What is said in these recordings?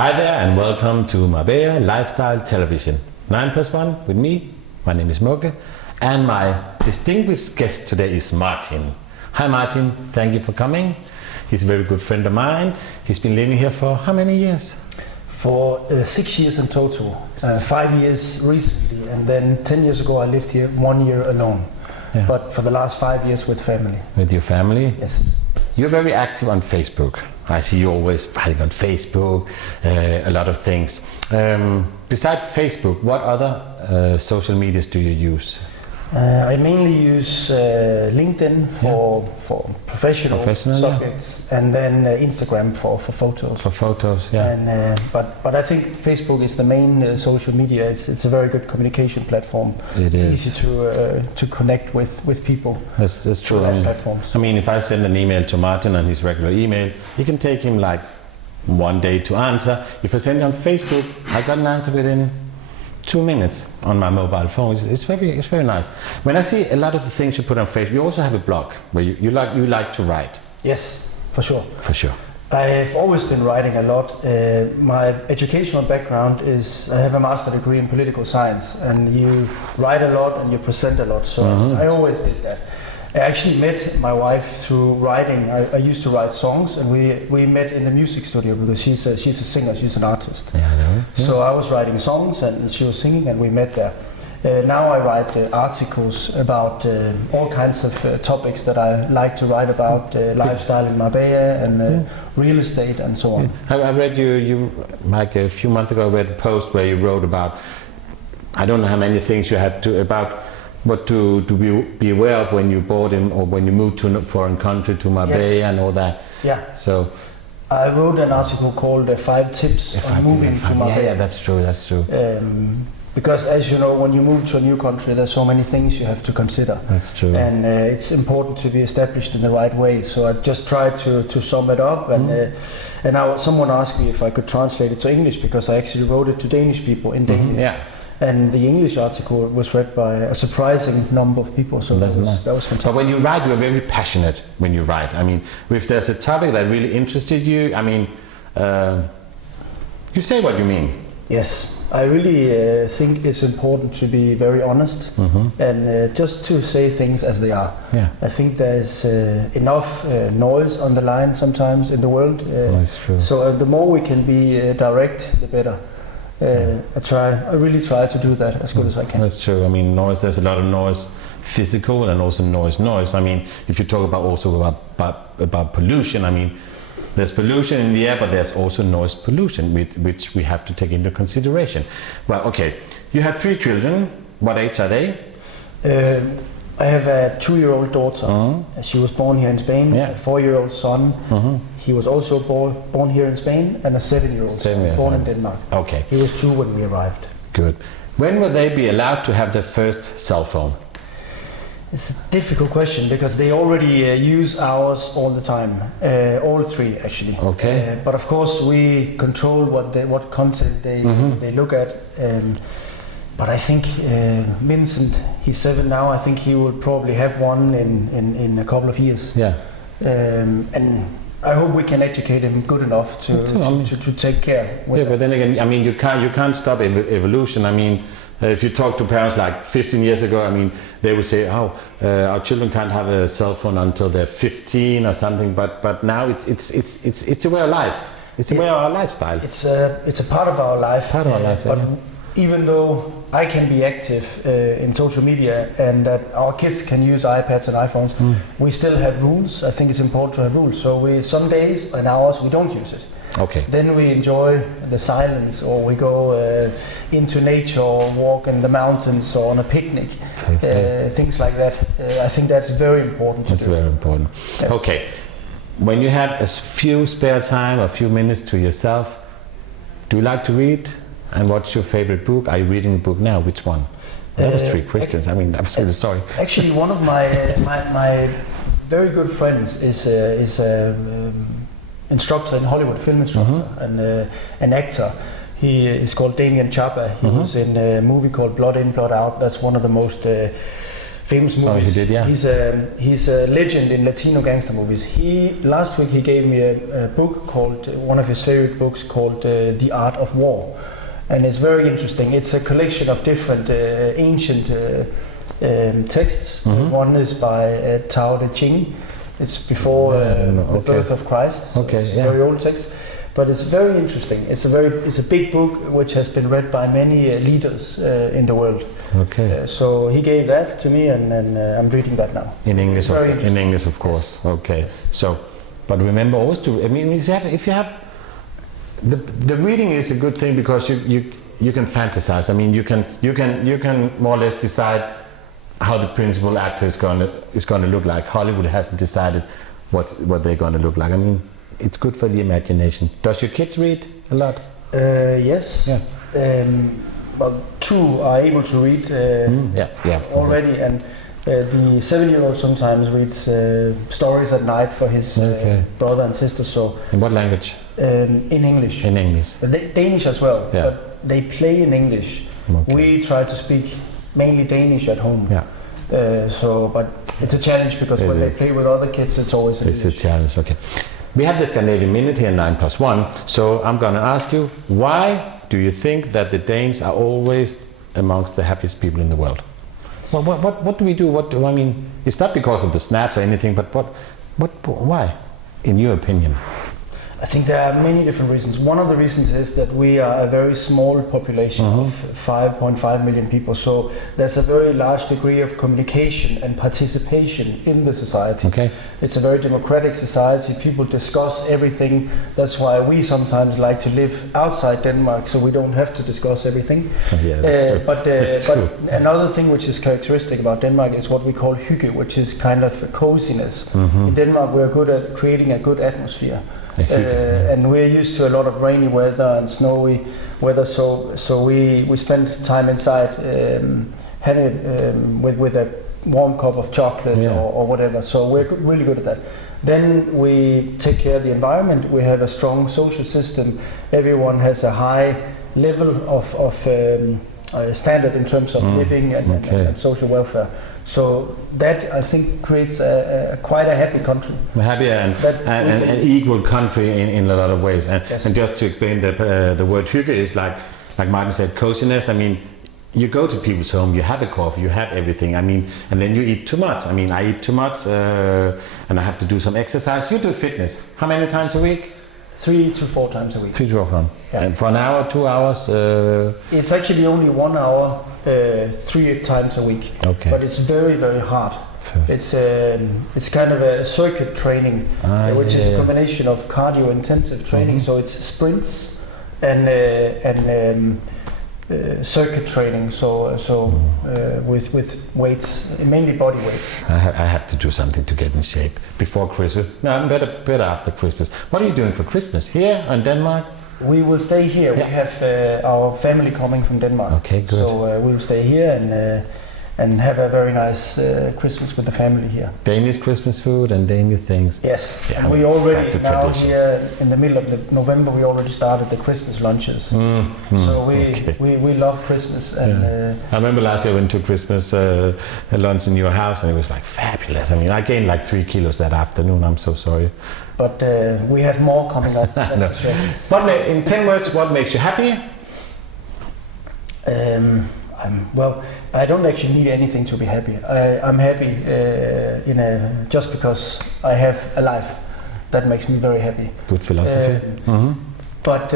Hi there and welcome to Marbella Lifestyle Television. 9+1 with me, my name is Mugge, and my distinguished guest today is Martin. Hi Martin, thank you for coming. He's a very good friend of mine. He's been living here for how many years? For 6 years in total, 5 years recently, and then 10 years ago I lived here 1 year alone. Yeah. But for the last 5 years with family. With your family? Yes. You're very active on Facebook. I see you always writing on Facebook, a lot of things. Besides Facebook, what other social medias do you use? I mainly use LinkedIn for professional subjects, and then Instagram for photos. For photos, yeah. And but I think Facebook is the main social media. It's a very good communication platform. It's easy to connect with people. That's true. Platforms. I mean, if I send an email to Martin on his regular email, it can take him like 1 day to answer. If I send it on Facebook, I got an answer within 2 minutes on my mobile phone. It's very nice. When I see a lot of the things you put on Facebook, you also have a blog where you like to write. Yes, for sure. For sure. I've always been writing a lot. My educational background is I have a master's degree in political science, and you write a lot and you present a lot. So I always did that. I actually met my wife through writing. I used to write songs, and we met in the music studio because she's a singer, she's an artist. Yeah. So I was writing songs and she was singing, and we met there. Now I write articles about all kinds of topics that I like to write about, lifestyle in Marbella and real estate and so on. I read you like a few months ago, I read a post where you wrote about, I don't know how many things you had to, about what to be aware of when you bought in or when you moved to a foreign country, to Marbella and all that. Yeah. So I wrote an article called 5 Tips on Moving to Marbella. Yeah, that's true. Because as you know, when you move to a new country, there's so many things you have to consider. That's true. And it's important to be established in the right way. So I just tried to sum it up. And now someone asked me if I could translate it to English, because I actually wrote it to Danish people in Danish. Yeah. And the English article was read by a surprising number of people, so that was fantastic. But when you write, you're very passionate when you write. I mean, if there's a topic that really interested you, I mean, you say what you mean. Yes, I really think it's important to be very honest and just to say things as they are. Yeah. I think there's enough noise on the line sometimes in the world. That's true. So the more we can be direct, the better. I really try to do that as good as I can. That's true. I mean, noise, there's a lot of noise, physical and also noise. I mean, if you talk about pollution, I mean, there's pollution in the air, but there's also noise pollution, which we have to take into consideration. Well, okay, you have 3 children. What age are they? I have a 2-year-old daughter. She was born here in Spain. A 4-year-old son. He was also born here in Spain, and a 7-year-old son born in Denmark. Okay. He was 2 when we arrived. Good. When will they be allowed to have their first cell phone? It's a difficult question because they already use ours all the time. All 3 actually. Okay. But of course we control what content they look at. But I think Vincent, he's 7 now. I think he will probably have one in a couple of years. Yeah. And I hope we can educate him good enough to take care. But then again, I mean, you can't stop evolution. I mean, if you talk to parents like 15 years ago, I mean, they would say, our children can't have a cell phone until they're 15 or something. But now it's a way of life. It's a way of our lifestyle. It's a part of our life. Part of our life. Even though I can be active in social media and that our kids can use iPads and iPhones, we still have rules. I think it's important to have rules. So some days and hours we don't use it. Okay. Then we enjoy the silence, or we go into nature, or walk in the mountains, or on a picnic, things like that. I think that's very important to do. That's very important. Yes. Okay. When you have a few spare time, a few minutes to yourself, do you like to read? And what's your favorite book? Are you reading a book now? Which one? That was 3 questions. I mean, I'm really sorry. Actually, one of my very good friends is instructor in Hollywood, film instructor, and an actor. He is called Damien Chapa. He was in a movie called Blood In, Blood Out. That's one of the most famous movies. Oh, he did, yeah. He's a legend in Latino gangster movies. Last week he gave me a book called, one of his favorite books called The Art of War. And it's very interesting. It's a collection of different ancient texts. One is by Tao Te Ching. It's before the birth of Christ. So it's a very old text. But it's very interesting. It's a big book which has been read by many leaders in the world. Okay. So he gave that to me, and I'm reading that now. In English, of course. Yes. Okay. So, but remember also, I mean, if you have the reading is a good thing because you can fantasize. I mean, you can more or less decide how the principal actor is going to look like. Hollywood hasn't decided what they're going to look like. I mean, it's good for the imagination. Does your kids read a lot? Yes. Yeah. Well, 2 are able to read already, and the 7-year-old sometimes reads stories at night for his brother and sister. So. In what language? In English. In English. But Danish as well. Yeah. But they play in English. Okay. We try to speak mainly Danish at home. Yeah. But it's a challenge because when they play with other kids, it's always It's a challenge. Okay. We have the Scandinavian minute here, 9+1. So I'm going to ask you, why do you think that the Danes are always amongst the happiest people in the world? Well, what do we do? I mean, it's not because of the snaps or anything, but why, in your opinion? I think there are many different reasons. One of the reasons is that we are a very small population of 5.5 million people. So there's a very large degree of communication and participation in the society. Okay. It's a very democratic society. People discuss everything. That's why we sometimes like to live outside Denmark, so we don't have to discuss everything. Yeah, that's true. But another thing which is characteristic about Denmark is what we call hygge, which is kind of cosiness. In Denmark, we're good at creating a good atmosphere. And we're used to a lot of rainy weather and snowy weather, so we spend time inside having with a warm cup of chocolate or whatever. So we're really good at that. Then we take care of the environment. We have a strong social system. Everyone has a high level of standard in terms of living and social welfare. So that, I think, creates quite a happy country. Happy and equal country in a lot of ways. And just to explain, the word hygge is like Martin said, cosiness. I mean, you go to people's home, you have a coffee, you have everything. I mean, and then you eat too much. I mean, I eat too much, and I have to do some exercise. You do fitness. How many times a week? 3 to 4 times a week. 3 to 4 times. Yeah. And for an hour, 2 hours? It's actually only 1 hour, 3 times a week. Okay. But it's very, very hard. It's kind of a circuit training, which is a combination of cardio-intensive training. So it's sprints and circuit training. With weights, mainly body weights. I have to do something to get in shape before Christmas. No, I'm better after Christmas. What are you doing for Christmas here in Denmark? We will stay here. Yeah. We have our family coming from Denmark. Okay, good. So we'll stay here and have a very nice Christmas with the family here. Danish Christmas food and Danish things. Yes, yeah, and we already now here in the middle of November we already started the Christmas lunches. So we love Christmas. And I remember last year I went to Christmas lunch in your house and it was like fabulous. I mean, I gained like 3 kilos that afternoon. I'm so sorry. But we have more coming up. That's for sure. But in 10 words, what makes you happy? Well, I don't actually need anything to be happy. I'm happy just because I have a life. That makes me very happy. Good philosophy. But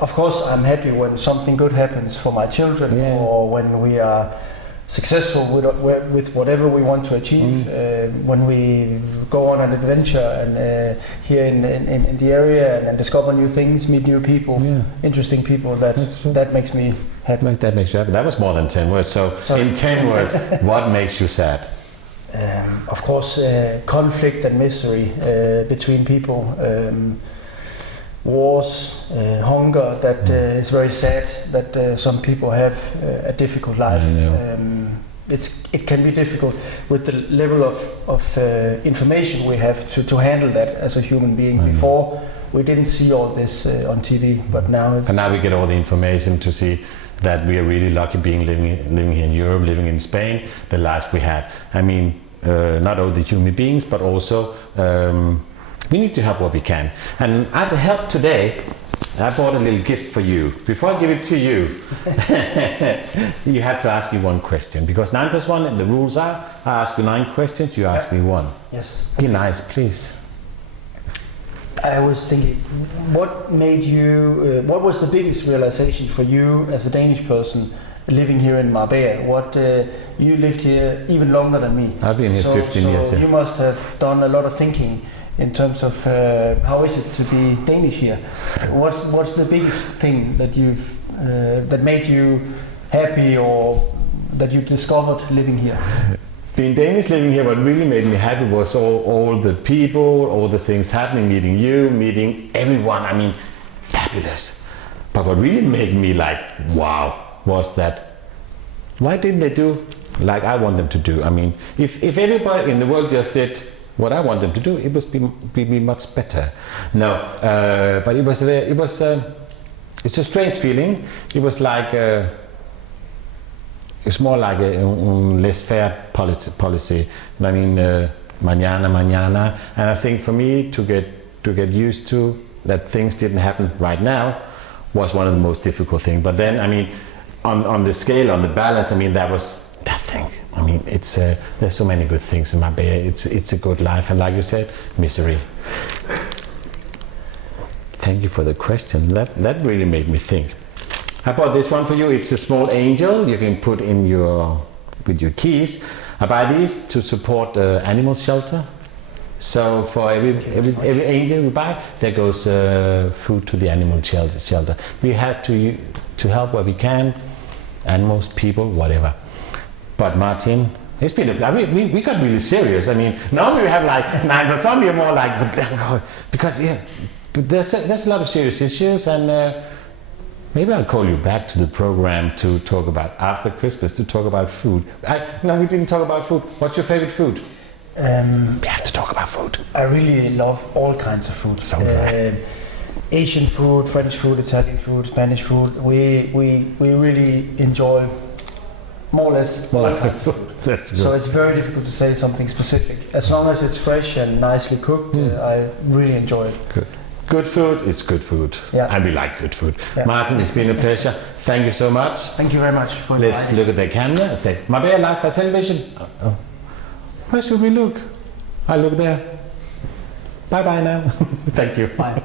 of course, I'm happy when something good happens for my children, or when we are successful with whatever we want to achieve. When we go on an adventure and here in the area and discover new things, meet new people, interesting people, that makes me happy. That makes you happy. That was more than 10 words. So in 10 words, what makes you sad? Of course, conflict and misery between people. Wars, hunger, that is very sad that some people have a difficult life. It can be difficult with the level of information we have to handle that as a human being. Before we didn't see all this on TV, but now it's... And now we get all the information to see that we are really lucky being living here in Europe, living in Spain, the life we had. I mean, not only the human beings, but also we need to help what we can. And as a help today, I bought a little gift for you. Before I give it to you, you have to ask me one question, because 9 plus 1, the rules are, I ask you 9 questions, you ask me 1. Yes. Be nice, please. I was thinking, what made you, what was the biggest realization for you as a Danish person living here in Marbella? You lived here even longer than me. I've been here 15 years. So you must have done a lot of thinking in terms of how is it to be Danish here? What's the biggest thing that that made you happy, or that you discovered living here? Being Danish living here, what really made me happy was all the people, all the things happening, meeting you, meeting everyone. I mean, fabulous. But what really made me like, wow, was that, why didn't they do like I want them to do? I mean, if everybody in the world just did what I want them to do, it would be much better. No, but it's a strange feeling. It was like, it's more like a laissez-faire policy. I mean, mañana. And I think for me to get used to that things didn't happen right now was one of the most difficult things. But then, I mean, on the scale, on the balance, I mean, that was nothing. I mean, it's there's so many good things in Marbella. It's a good life, and like you said, misery. Thank you for the question. That really made me think. I bought this one for you. It's a small angel you can put in with your keys. I buy these to support animal shelter. So for every angel we buy, there goes food to the animal shelter. We have to help where we can, animals, people, whatever. But Martin, it's been we got really serious. I mean, normally we have like 9 plus 1, we're more like, because yeah, but there's a lot of serious issues, and maybe I'll call you back to the program to talk about after Christmas, to talk about food. No, we didn't talk about food. What's your favorite food? We have to talk about food. I really love all kinds of food. So Asian food, French food, Italian food, Spanish food. We really enjoy more or less all kinds of food. That's good. So it's very difficult to say something specific. As long as it's fresh and nicely cooked, I really enjoy it. Good. Good food is good food. Yeah. And we like good food. Yeah. Martin, it's been a pleasure. Thank you so much. Thank you very much for inviting. Let's look at the camera and say, Marbella Lifestyle Television. Where should we look? I look there. Bye-bye now. Thank you. Bye.